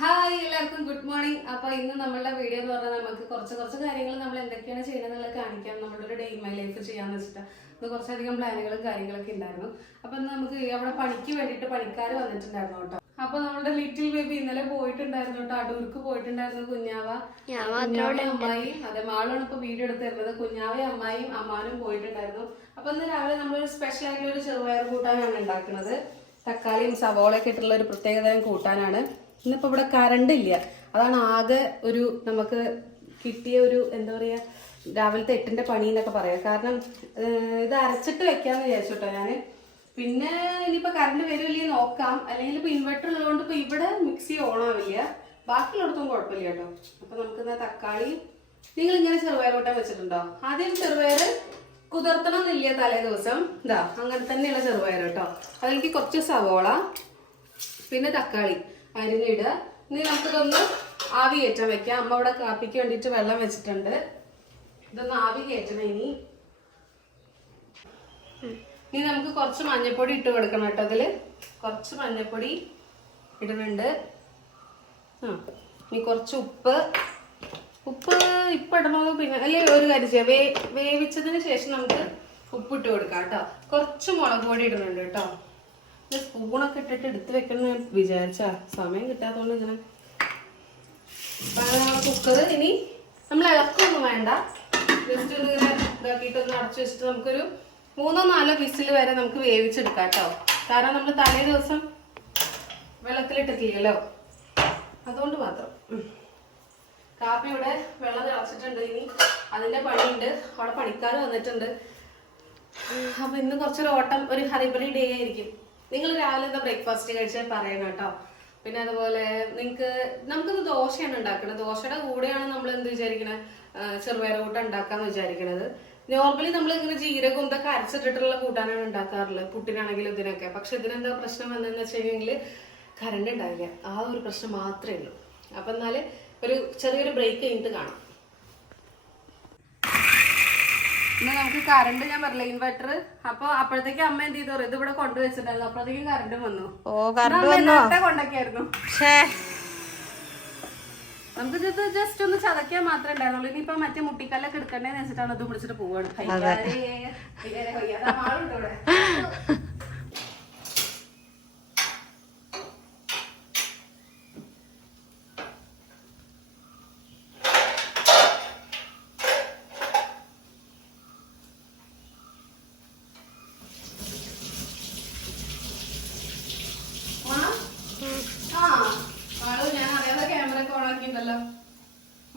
Hi എല്ലാവർക്കും good morning. അപ്പൊ ഇന്ന് നമ്മളുടെ വീഡിയോ എന്ന് പറഞ്ഞാൽ നമുക്ക് കുറച്ച് കാര്യങ്ങൾ നമ്മൾ എന്തൊക്കെയാണ് ചെയ്യുന്നത് കാണിക്കാം. നമ്മുടെ ഒരു ഡേ ഇൻ മൈ ലൈഫ് ചെയ്യാന്ന് വെച്ചിട്ട് ഇന്ന് കുറച്ചധികം പ്ലാനുകളും കാര്യങ്ങളൊക്കെ ഉണ്ടായിരുന്നു. അപ്പൊ ഇന്ന് നമുക്ക് അവിടെ പണിക്ക് വേണ്ടിയിട്ട് പണിക്കാർ വന്നിട്ടുണ്ടായിരുന്നു കേട്ടോ. അപ്പൊ നമ്മുടെ ലിറ്റിൽ ബേബി ഇന്നലെ പോയിട്ടുണ്ടായിരുന്നു കേട്ടോ, അടൂർക്ക് പോയിട്ടുണ്ടായിരുന്നു. കുഞ്ഞാവയും അമ്മായിയും, അതെ മാളാണ് ഇപ്പൊ വീഡിയോ എടുത്ത് തരുന്നത്. കുഞ്ഞാവയും അമ്മായിയും അമ്മാനും പോയിട്ടുണ്ടായിരുന്നു. അപ്പൊ ഇന്ന് രാവിലെ നമ്മളൊരു സ്പെഷ്യൽ ആയിട്ടുള്ള ഒരു ചെറുപയർ കൂട്ടാനാണ് ഉണ്ടാക്കുന്നത്. തക്കാളിയും സവോളയൊക്കെ ഇട്ടുള്ള ഒരു പ്രത്യേകതരം കൂട്ടാനാണ്. ഇന്നിപ്പോ ഇവിടെ കറണ്ട് ഇല്ല, അതാണ് ആകെ ഒരു നമുക്ക് കിട്ടിയ ഒരു എന്താ പറയാ രാവിലത്തെ 8ന്റെ പണി എന്നൊക്കെ പറയാം. കാരണം ഇത് അരച്ചിട്ട് വെക്കാന്ന് വിചാരിച്ചോട്ടോ ഞാന്. പിന്നെ ഇനിയിപ്പോ കറണ്ട് വരില്ലേ നോക്കാം, അല്ലെങ്കിൽ ഇപ്പൊ ഇൻവെർട്ടർ ഉള്ളതുകൊണ്ട് ഇപ്പൊ ഇവിടെ മിക്സി ഓൺ ആവില്ല, ബാക്കിയുള്ളടത്തും കുഴപ്പമില്ല കേട്ടോ. അപ്പൊ നമുക്ക് തക്കാളി, നിങ്ങൾ ഇങ്ങനെ ചെറുപയർ കൂട്ടാൻ വെച്ചിട്ടുണ്ടോ? ആദ്യം ചെറുപയർ കുതിർത്തണമെന്നില്ല, തലേ ദിവസം ഇതാ അങ്ങനെ തന്നെയുള്ള ചെറുപയർ കേട്ടോ. അതിലേക്ക് കുറച്ച് സവോള പിന്നെ തക്കാളി അരിഞ്ഞിടുക. ഇനി നമുക്കിതൊന്ന് ആവി കയറ്റാൻ വെക്കാം. അമ്മ ഇവിടെ കാപ്പിക്ക് വേണ്ടിയിട്ട് വെള്ളം വെച്ചിട്ടുണ്ട്. ഇതൊന്ന് ആവി കയറ്റണം. ഇനി നമുക്ക് കുറച്ച് മഞ്ഞൾപ്പൊടി ഇട്ട് കൊടുക്കണം കേട്ടോ. അതില് കുറച്ച് മഞ്ഞൾപ്പൊടി ഇടുന്നുണ്ട്. ഇനി കുറച്ച് ഉപ്പ് ഇപ്പൊ ഇടണത് പിന്നെ അല്ലേ ഒരു കാര്യം ചെയ്യാം, വേവിച്ചതിന് ശേഷം നമുക്ക് ഉപ്പിട്ട് കൊടുക്കാം കേട്ടോ. കുറച്ച് മുളക് പൊടി ഇടുന്നുണ്ട് കേട്ടോ. സ്പൂണൊക്കെ ഇട്ടിട്ട് എടുത്ത് വെക്കണം വിചാരിച്ച സമയം കിട്ടാത്തതുകൊണ്ട് ഇങ്ങനെ കുക്കർ. ഇനി നമ്മൾ ഇളക്കൊന്നും വേണ്ട, ജസ്റ്റ് ഒന്ന് ഇങ്ങനെ ഇതാക്കിയിട്ടൊന്ന് അടച്ചു വെച്ചിട്ട് നമുക്കൊരു 3-4 വിസിൽ വരെ നമുക്ക് വേവിച്ചെടുക്കാം കേട്ടോ. കാരണം നമ്മൾ തലേ ദിവസം വെള്ളത്തിലിട്ടിട്ടില്ലല്ലോ, അതുകൊണ്ട് മാത്രം. കാപ്പി ഇവിടെ വെള്ളം തിളച്ചിട്ടുണ്ട്. ഇനി അതിന്റെ പണിയുണ്ട്, അവിടെ പണിക്കാർ വന്നിട്ടുണ്ട്. അപ്പൊ ഇന്ന് കുറച്ചൊരു ഓട്ടം, ഒരു ഹറിബറി ഡേ ആയിരിക്കും. നിങ്ങൾ രാവിലെ എന്താ ബ്രേക്ക്ഫാസ്റ്റ് കഴിച്ചാൽ പറയണം കേട്ടോ. പിന്നെ അതുപോലെ നമുക്കിന്ന് ദോശയാണ് ഉണ്ടാക്കുന്നത്. ദോശയുടെ കൂടെയാണ് നമ്മൾ എന്ത് വിചാരിക്കണത്, ചെറുപയർ കൂട്ടം ഉണ്ടാക്കാന്ന് വിചാരിക്കണത്. നോർമലി നമ്മൾ ഇങ്ങനെ ജീരകം ഇതൊക്കെ അരച്ചിട്ടിട്ടുള്ള കൂട്ടാനാണ് ഉണ്ടാക്കാറുള്ളത്, പുട്ടിനാണെങ്കിലും ഇതിനൊക്കെ. പക്ഷെ ഇതിനെന്താ പ്രശ്നം എന്താണെന്ന് വെച്ച് കഴിഞ്ഞെങ്കിൽ കറണ്ട് ഉണ്ടാവില്ല, ആ ഒരു പ്രശ്നം മാത്രമേ ഉള്ളൂ. അപ്പൊ എന്നാല് ഒരു ചെറിയൊരു ബ്രേക്ക് കഴിഞ്ഞിട്ട് കാണാം. ഇന്ന് നമുക്ക് കറണ്ട്, ഞാൻ പറഞ്ഞില്ല ഇൻവെർട്ടർ. അപ്പൊ അപ്പോഴത്തേക്ക് അമ്മ എന്ത് ചെയ്തോ, ഇത് ഇവിടെ കൊണ്ടുവച്ചിട്ടുണ്ടായിരുന്നു. അപ്പോഴത്തേക്കും കറണ്ടും വന്നു. കൊണ്ടൊക്കെയായിരുന്നു. നമുക്ക് ഇത് ജസ്റ്റ് ഒന്ന് ചതയ്ക്കാൻ മാത്രമേ ഉണ്ടായിരുന്നുള്ളൂ. ഇനിയിപ്പൊ മറ്റേ മുട്ടിക്കല്ലൊക്കെ എടുക്കണ്ടേന്ന് വെച്ചിട്ടാണ് ഇത് പിടിച്ചിട്ട് പോവാണ്.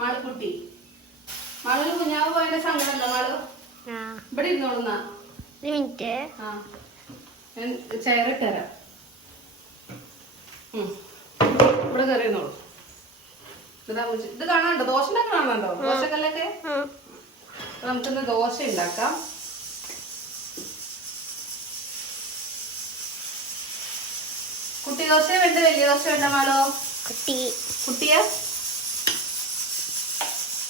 മാളുകുട്ടി, മാളു കുഞ്ഞാവ് പോയതിന്റെ സങ്കടമല്ല മാളു. ഇവിടെ ഇരുന്നോളുന്ന ചെയറിട്ട് തരാം. ഇവിടെ കയറി ഇരുന്നോളൂ. ഇത് കാണാനുണ്ടോ, ദോശ കാണാനുണ്ടോ? ദോശക്കല്ലൊക്കെ നമുക്കിന്ന് ദോശ ഉണ്ടാക്കാം. കുട്ടി ദോശ വേണ്ട, വലിയ ദോശ വേണ്ട മാളോ? കുട്ടിയ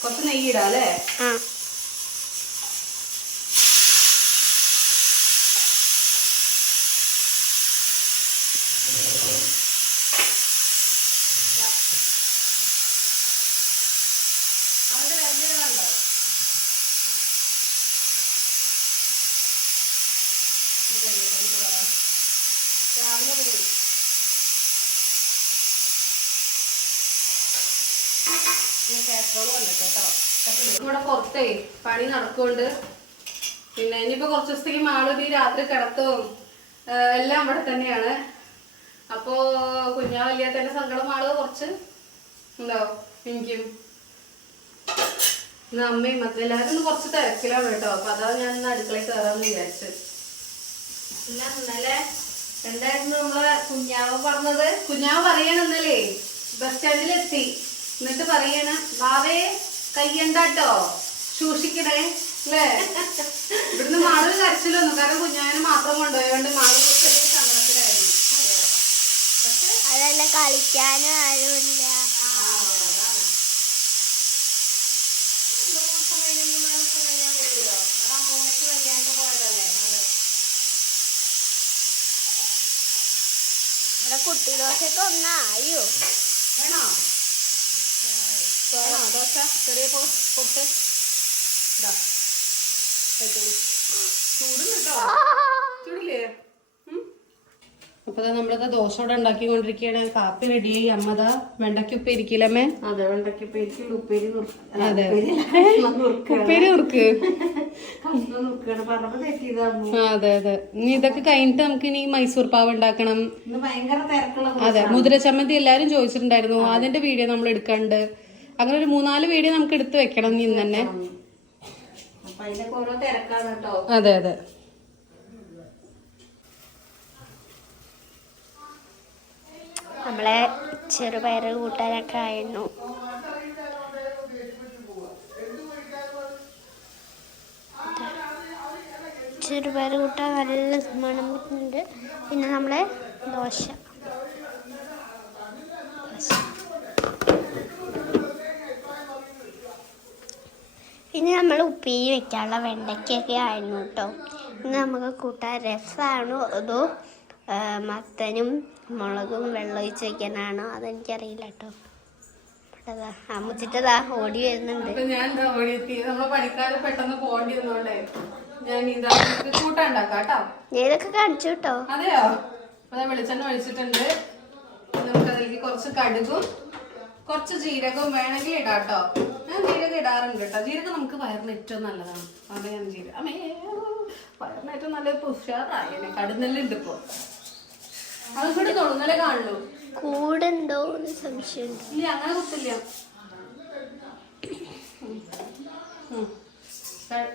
കുറച്ച് നെയ്യിടാം അല്ലേ? അവിടെ വരലുണ്ടോ? രാവിലെ ഇവിടെ പുറത്തേ പണി നടക്കുകൊണ്ട് പിന്നെ ഇനിയിപ്പോ കുറച്ച് ദിവസത്തേക്ക് മാളൂരി രാത്രി കിടത്തവും എല്ലാം ഇവിടെ തന്നെയാണ്. അപ്പോ കുഞ്ഞാവില്ലാത്തതിന്റെ സങ്കടം മാള് കുറച്ച് ഉണ്ടാവും എനിക്കും. അമ്മയും എല്ലാവരും ഒന്ന് കുറച്ച് തിരക്കിലാണ് കേട്ടോ. അപ്പൊ അതാണ് ഞാൻ ഇന്ന് അടുക്കളയിൽ കയറാന്ന് വിചാരിച്ചത്. എന്തായിരുന്നു നമ്മളെ കുഞ്ഞാവ് പറഞ്ഞത്? കുഞ്ഞാവ് പറയണെന്നല്ലേ ബസ് സ്റ്റാൻഡിലെത്തി, എന്നിട്ട് പറയണ ബാവേ കയ്യണ്ടാട്ടോ സൂക്ഷിക്കണേ അല്ലേ. ഇവിടുന്ന് മാള് കരച്ചിലൊന്നും, കാരണം കുഞ്ഞാവിനെ മാത്രം കൊണ്ടുപോയോണ്ട് മാള് സങ്കടത്തിലായിരുന്നു. അതല്ല, കളിക്കാനും ആരുമില്ല. ഇവിടെ കുട്ടി ദോശയൊക്കെ ഒന്നായോ? വേണോ? ദോശ ചെറിയ പൊട്ട് ഇതാ കഴിച്ചോളൂ. ചൂടുണ്ട് കേട്ടോ. ചൂടില്ലേ? അപ്പൊ നമ്മളിത് ദോശ ഇവിടെ ഉണ്ടാക്കിക്കൊണ്ടിരിക്കുകയാണ്. കാപ്പി റെഡിയായി. അമ്മതാ വെണ്ടയ്ക്ക് ഉപ്പേരിക്കില്ലമ്മേ? അതെ, വെണ്ടയ്ക്ക് ഉപ്പേരിക്കുള്ള ഉപ്പേരി അതെ, ഉപ്പേരി നുറുക്ക്. പറഞ്ഞപ്പോ തെറ്റിയതായിരുന്നു. അതെ അതെ. ഇനി ഇതൊക്കെ കഴിഞ്ഞിട്ട് നമുക്ക് ഇനി മൈസൂർ പാവ് ഉണ്ടാക്കണം. ഇന്ന് ഭയങ്കര തിരക്കുള്ള അതെ, മുതിര ചമ്മന്തി എല്ലാരും ചോദിച്ചിട്ടുണ്ടായിരുന്നു. അതിന്റെ വീഡിയോ നമ്മൾ എടുക്കാണ്ട്. അങ്ങനെ ഒരു 3-4 വീഡിയോ നമുക്ക് എടുത്ത് വെക്കണം ഇന്ന് തന്നെ. അപ്പൊ അതിനൊക്കെ ഓരോ തിരക്കാണ് കേട്ടോ. അതെ അതെ. നമ്മളെ ചെറുപയർ കൂട്ടാനൊക്കെ ആയിരുന്നു. ചെറുപയർ കൂട്ടാൻ നല്ല മണം കിട്ടുന്നുണ്ട്. പിന്നെ നമ്മളെ ദോശ. പിന്നെ നമ്മൾ ഉപ്പേരി വെക്കാനുള്ള വെണ്ടയ്ക്കൊക്കെ ആയിരുന്നു കേട്ടോ. ഇന്ന് നമുക്ക് കൂട്ടാൻ രസമാണോ അതോ മത്തനും മുളകും വെള്ളം ഒഴിച്ച് വെക്കാനാണോ അതെനിക്കറിയില്ല കേട്ടോ. മുച്ചിട്ടതാ ഓടി വരുന്നുണ്ട്. ഞാൻ ഓടിയെത്തി. നമ്മളെ പണിക്കാര് പെട്ടെന്ന് പോകേണ്ടി വന്നോണ്ടേ ഞാൻ ഇതാ കൂട്ടാണ്ടാക്കാം കേട്ടോ. ഇതൊക്കെ കാണിച്ചു കേട്ടോ. അതെയോ? അപ്പൊ വെളിച്ചെണ്ണ ഒഴിച്ചിട്ടുണ്ട്. നമുക്കതിലേക്ക് കുറച്ച് കടുകും കുറച്ച് ജീരകവും വേണമെങ്കിൽ ഇടാം കേട്ടോ. ഞാൻ ജീരകം ഇടാറുണ്ട് കേട്ടോ. ജീരകം നമുക്ക് വയറിന് ഏറ്റവും നല്ലതാണ്. അതുകൊണ്ട് ഞാൻ ജീരകം വയറിന് ഏറ്റവും നല്ലത് ഉഷാറായി. കടുന്നെല്ലുണ്ട് ഇപ്പൊ. അത് കൂടെ തൊടുന്നല്ലേ കാണുള്ളൂ. കൂടുണ്ടോ എന്ന് സംശയമുണ്ട്. ഇല്ല, അങ്ങനെ കുത്തില്ല.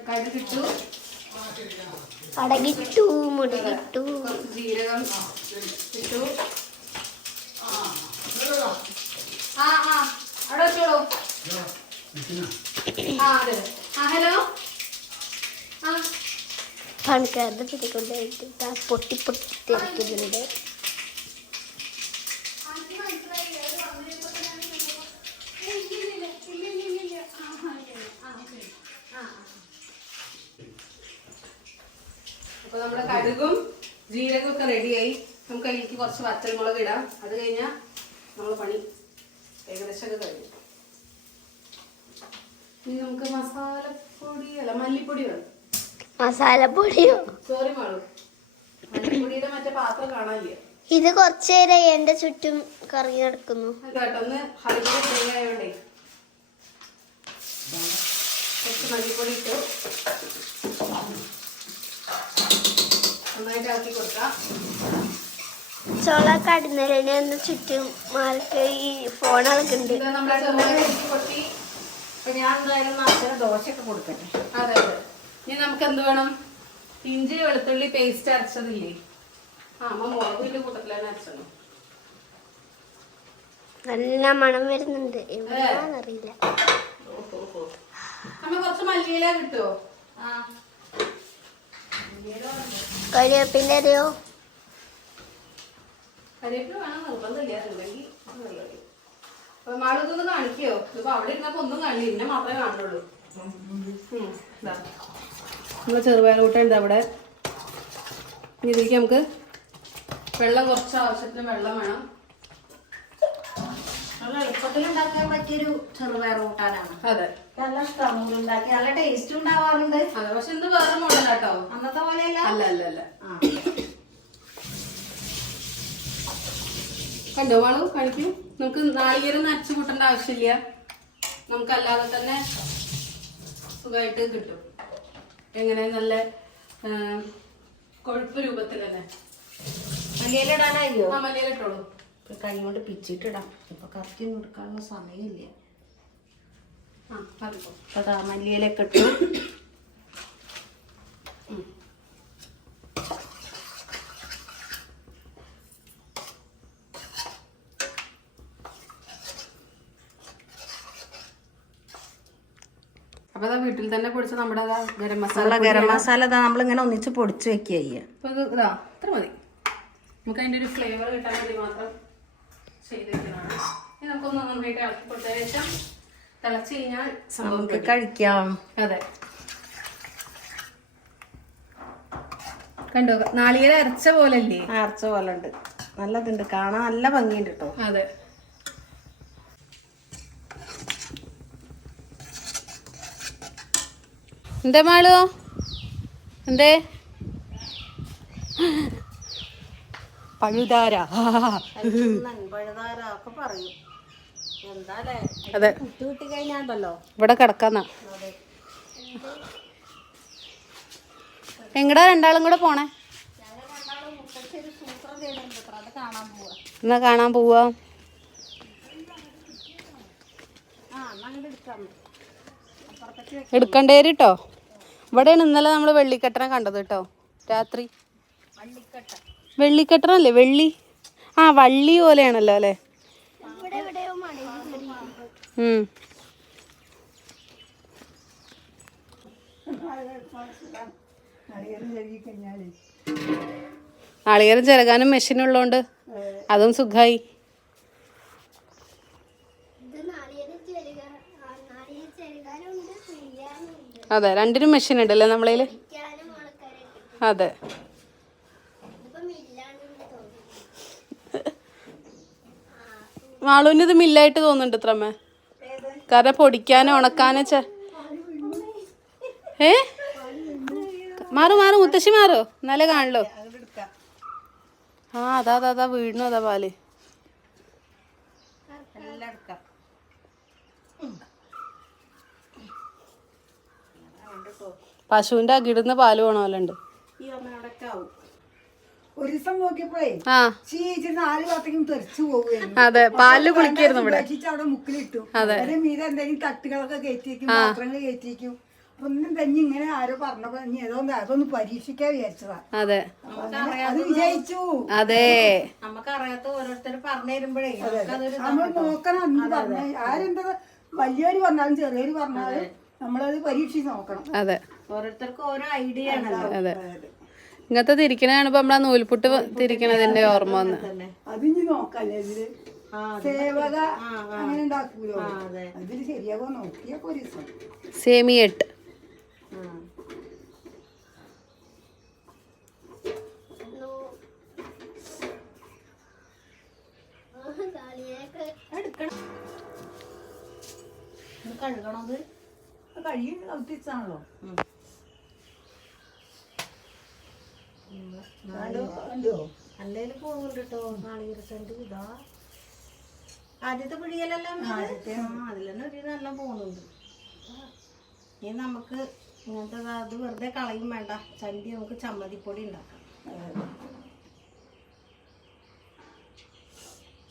കടുകിട്ടു, അടകിട്ടു, മുടകിട്ടു, കുറച്ച് ജീരകം ഇട്ടു. അവിടെ വെച്ചോളൂ. അതെ. ഹലോ. പണിക്കാരുടെ പിടിക്കൊണ്ടായിട്ട് പൊട്ടി പൊട്ടി തിരക്കുന്നുണ്ട്. അപ്പൊ നമ്മുടെ കടുകും ജീരകവും ഒക്കെ റെഡിയായി. നമുക്ക് അതിലേക്ക് കുറച്ച് വറ്റൽമുളക് ഇടാം. അത് കഴിഞ്ഞാൽ നമ്മളെ പണി ഏകദേശമൊക്കെ കഴിഞ്ഞു. ഇനി നമുക്ക് മസാലപ്പൊടി അല്ല മല്ലിപ്പൊടി വേണം. മസാലപ്പൊടിയോ? സോറി മാളു, മല്ലിപ്പൊടിയുടെ മറ്റേ പാത്രം കാണാനില്ല. ഇത് കുറച്ചേരം എന്റെ ചുറ്റും കറങ്ങി നടക്കുന്നു കേട്ടോ. ഒന്ന് ഹൽവ ഫ്രൈ ആയോണ്ടേ കുറച്ച് മല്ലിപ്പൊടി ഇട്ടു നന്നായിട്ട് ഇളക്കി കൊടുക്കാം. ചോള കടുന്നലിനെ ഒന്ന് ചുറ്റും മാർക്ക് ഈ ഫോൺ കളിക്കുന്നുണ്ട്. ഇത് നമ്മുടെ ചെറുപയർ പൊട്ടി. ഞാൻ എന്തായാലും നാളെ ദോശയൊക്കെ കൊടുക്കട്ടെ. അതെ അതെ. ഇനി നമുക്ക് എന്ത് വേണം? ഇഞ്ചി വെളുത്തുള്ളി പേസ്റ്റ് അരച്ചതില്ലേ? അമ്മ മുളകിന്റെ കൂട്ടത്തിലാണ് അരച്ചത്. നല്ല മണം വരുന്നുണ്ട്. എന്താണെന്നറിയില്ല. അമ്മ കുറച്ച് മല്ലിയില കിട്ടുമോ? കരിവേപ്പിൻ്റെ അറിയോ? കരിവേപ്പില വേണം, നിർബന്ധമില്ല. ഉണ്ടെങ്കിൽ മാളൂതൊന്ന് കാണിക്കോ? ഇപ്പൊ അവിടെ ഇരുന്നപ്പോ ഒന്നും കാണില്ല, ഇന്നെ മാത്രമേ കാണുള്ളൂ. നമ്മൾ ചെറുപയർ കൂട്ട ഉണ്ട് അവിടെ. ഇതിലേക്ക് നമുക്ക് വെള്ളം കുറച്ച് ആവശ്യത്തിന് വെള്ളം വേണം. നല്ല എളുപ്പത്തിൽ ഉണ്ടാക്കാൻ പറ്റിയൊരു ചെറുപയർ കൂട്ടാനാണ്. അതെ, നല്ല ഇഷ്ടമാണ് ഉണ്ടാക്കി. നല്ല ടേസ്റ്റ് ഉണ്ടാവാറുണ്ട്. അതെ. പക്ഷെ ഇന്ന് വേറെ മോഡൽ കേട്ടോ, അന്നത്തെ പോലെയല്ല. അല്ല അല്ല അല്ല. കണ്ടോ മാളു? കാണിക്കും. നമുക്ക് നാളികേരം അരച്ചു കൂട്ടേണ്ട ആവശ്യമില്ല. നമുക്കല്ലാതെ തന്നെ സുഖമായിട്ട് കിട്ടും. എങ്ങനെ നല്ല കൊഴുപ്പ് രൂപത്തിൽ തന്നെ. മല്ലിയിലിടാനായോ? മല്ലിയില ഇട്ടോളൂ. കൈ കൊണ്ട് പിച്ചിട്ടിടാം. ഇപ്പൊ കറക്റ്റ് കൊടുക്കാനുള്ള സമയമില്ല. അതാ മല്ലിയിലൊക്കെ ഇട്ടു. അപ്പൊ വീട്ടിൽ തന്നെ പൊടിച്ച നമ്മുടെ ഗരം ഗരം മസാല നമ്മളിങ്ങനെ ഒന്നിച്ച് പൊടിച്ച് വെക്കുക. ഇതാ ഇത്ര മതി. നമുക്ക് അതിന്റെ ഒരു ഫ്ലേവർ കിട്ടാൻ വേണ്ടി മാത്രം ചെയ്ത് വെക്കുന്നതാണ്. ഇനി നമുക്കൊന്ന് നന്നായിട്ട് ഇളക്കി കൊടുത്ത ശേഷം തിളച്ച് കഴിഞ്ഞാൽ സംഭവം കഴിക്കാം. അതെ, കണ്ടോ? നാളികേര അരച്ച പോലെ അല്ലേ? അരച്ച പോലെ ഉണ്ട്. നല്ലതുണ്ട്, കാണാൻ നല്ല ഭംഗിയുണ്ട് കേട്ടോ. അതെ. എന്തേ മാളോ എന്തേ പഴുതാര അതെ ഇവിടെ കിടക്കാന്നാ. എങ്ങടാ രണ്ടാളും കൂടെ പോണേ? എന്നാ കാണാൻ പോവാ. എടുക്കണ്ടേരി കേട്ടോ. ഇവിടെയാണ് ഇന്നലെ നമ്മൾ വെള്ളിക്കെട്ടനെ കണ്ടത് കേട്ടോ രാത്രി. വെള്ളിക്കെട്ടനല്ലേ? വെള്ളി ആ വള്ളി പോലെയാണല്ലോ അല്ലേ? നാളികേരം ചിരകാനും മെഷീൻ ഉള്ളോണ്ട് അതും സുഖായി. അതെ രണ്ടിനും മെഷീൻ ഉണ്ടല്ലേ നമ്മളേല്. അതെ മാളൂന് ഇത് മില്ലായിട്ട് തോന്നുന്നുണ്ട് ഇത്രമേ. കാരണം പൊടിക്കാനോ ഉണക്കാനോ മാറു മാറു മുത്തശ്ശി മാറോ എന്നാലേ കാണല്ലോ. ആ അതാ അതാ വീടിനു അതാ പാല്. പശുവിന്റെ അകിടുന്ന് പാല് പോണോലുണ്ട്. ഒരു ദിവസം നോക്കിയപ്പോഴേ നാല് ഭാഗത്തേക്കും തെറിച്ചു പോകുമായിരുന്നു. അതെ പാലില് കുളിക്കായിരുന്നു ഇവിടെ. അവിടെ മുക്കിലിട്ടു. അതിന് മീതെ എന്തെങ്കിലും തട്ടുകളൊക്കെ കയറ്റിയേക്കും, പാത്രങ്ങൾ കയറ്റിയേക്കും. ഒന്നും തന്നെ ഇങ്ങനെ ആരോ പറഞ്ഞപ്പോ അതൊന്ന് പരീക്ഷിക്കാൻ വിചാരിച്ചതാ. അതെ അത് വിജയിച്ചു. അതെ നമുക്കറിയാത്ത ഓരോരുത്തർ പറഞ്ഞു തരുമ്പോഴേ നമ്മൾ നോക്കണം. അന്ന് പറഞ്ഞ ആരെന്താ വലിയൊരു പറഞ്ഞാലും ചെറിയൊരു പറഞ്ഞാലും നമ്മളത് പരീക്ഷിച്ച് നോക്കണം. അതെ ഓരോരുത്തർക്ക് ഓരോ ഐഡിയ ആണല്ലോ. അതെ ഇങ്ങനത്തെ തിരിക്കണ കാണുമ്പോ നമ്മളാ നൂൽപുട്ട് തിരിക്കണതിന്റെ ഓർമ്മ വന്ന്. അതിഞ്ഞ് നോക്കല്ലേ ഇതില് സേവക അങ്ങനെ ഉണ്ടാക്കൂലോ. അതില് ശരിയാകോ നോക്കിയൊക്കെ ഒരു ദിവസം. സേമിയട്ട് കഴുകണത് കഴുകി കത്തിച്ചാണല്ലോ. അല്ലേലും പോകുന്നുണ്ട് കേട്ടോ നാളികേരച്ചണ്ട്. ഇതാ ആദ്യത്തെ പിടിയലെല്ലാം അതിലെന്നെ ഒരു നല്ല പോകുന്നുണ്ട്. ഇനി നമുക്ക് ഇങ്ങനത്തെ അത് വെറുതെ കളയും വേണ്ട. ചണ്ടി നമുക്ക് ചമ്മന്തിപ്പൊടി ഉണ്ടാക്കാം.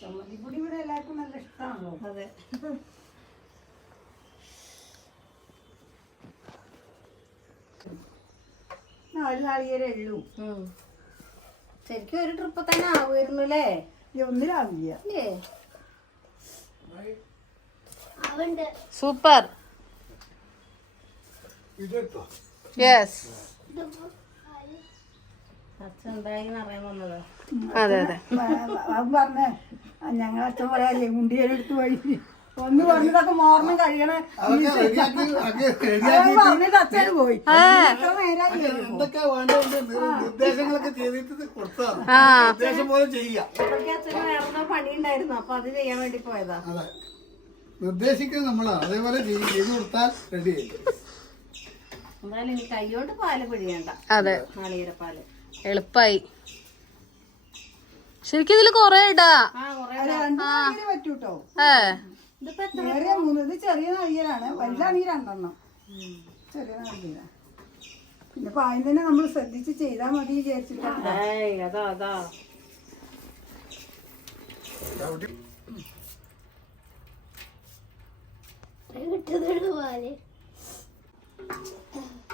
ചമ്മന്തിപ്പൊടി ഇവിടെ എല്ലാവർക്കും നല്ല ഇഷ്ടമാണല്ലോ. അതെ നാല് നാളികേരേ ഉള്ളൂ. ശരിക്കും ഒരു ട്രിപ്പ് തന്നെ ആവുമായിരുന്നു അല്ലേ? ഒന്നിലാവില്ല. സൂപ്പർ. യെസ് അച്ഛൻ എന്തായി അറിയാൻ വന്നതാ. അതെ അതെ അവൻ പറഞ്ഞേ ഞങ്ങൾ അച്ഛൻ പറയാല്ലേ മുണ്ടിയെടുത്ത് വഴി ഒന്ന് പറഞ്ഞതൊക്കെ മോർണം കഴിയണേ പറഞ്ഞിട്ട് അച്ഛന് പോയി. എത്ര നേരമായി നിർദ്ദേശങ്ങളൊക്കെ ചെയ്തിട്ട് കൊടുത്തതാണ്. നിർദ്ദേശം പോലെ ചെയ്യാം. അച്ഛന് വേറെ പണി ഉണ്ടായിരുന്നു, അപ്പൊ അത് ചെയ്യാൻ വേണ്ടി പോയതാ. അതെ നിർദ്ദേശിക്കുന്നത് നമ്മളാണ്. അതേപോലെ ചെയ്ത് കൊടുത്താൽ റെഡി ആയി. എന്തായാലും ഇനി കൈകൊണ്ട് പാല് പിഴിയണ്ട. അതെ നാളികേരപ്പാല് എളുപ്പായി. ശരിക്കും ഇതില് കൊറേ ഇടാ. പറ്റൂട്ടോ. ഇതിപ്പോ മൂന്ന് ഇത് ചെറിയ നാളികേരാണ്. വലുതാണെങ്കിൽ രണ്ടെണ്ണം. ചെറിയ നാളികേര പിന്നെ പായം തന്നെ നമ്മൾ ശ്രദ്ധിച്ച് ചെയ്താൽ മതി വിചാരിച്ചിട്ടാണ്. അതാ അതാ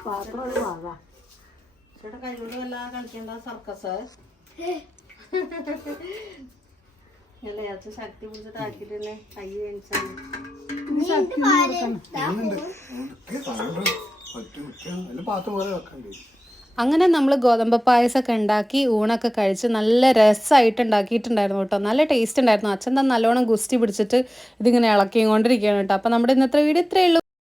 പാത്രം ഒരു വാങ്ങാ. ചേട്ടാ കൈകൊണ്ട് വല്ല കളിക്കേണ്ട സർക്കസ് അല്ലേ? അച്ഛൻ ശക്തി പിടിച്ചിട്ട് ആക്കിട്ടല്ലേ കൈ വേണിച്ചാൽ പാത്രം പോലെ വെക്കണ്ടേ. അങ്ങനെ നമ്മൾ ഗോതമ്പ് പായസമൊക്കെ ഉണ്ടാക്കി ഊണൊക്കെ കഴിച്ച് നല്ല രസമായിട്ട് ഉണ്ടാക്കിയിട്ടുണ്ടായിരുന്നു കേട്ടോ. നല്ല ടേസ്റ്റ് ഉണ്ടായിരുന്നു. അച്ഛൻ തന്നെ നല്ലോണം ഗുസ്തി പിടിച്ചിട്ട് ഇതിങ്ങനെ ഇളക്കിക്കൊണ്ടിരിക്കുകയാണ് കേട്ടോ. അപ്പോൾ നമ്മുടെ ഇന്നത്തെ വീഡിയോ ഇത്രയേ ഉള്ളൂ.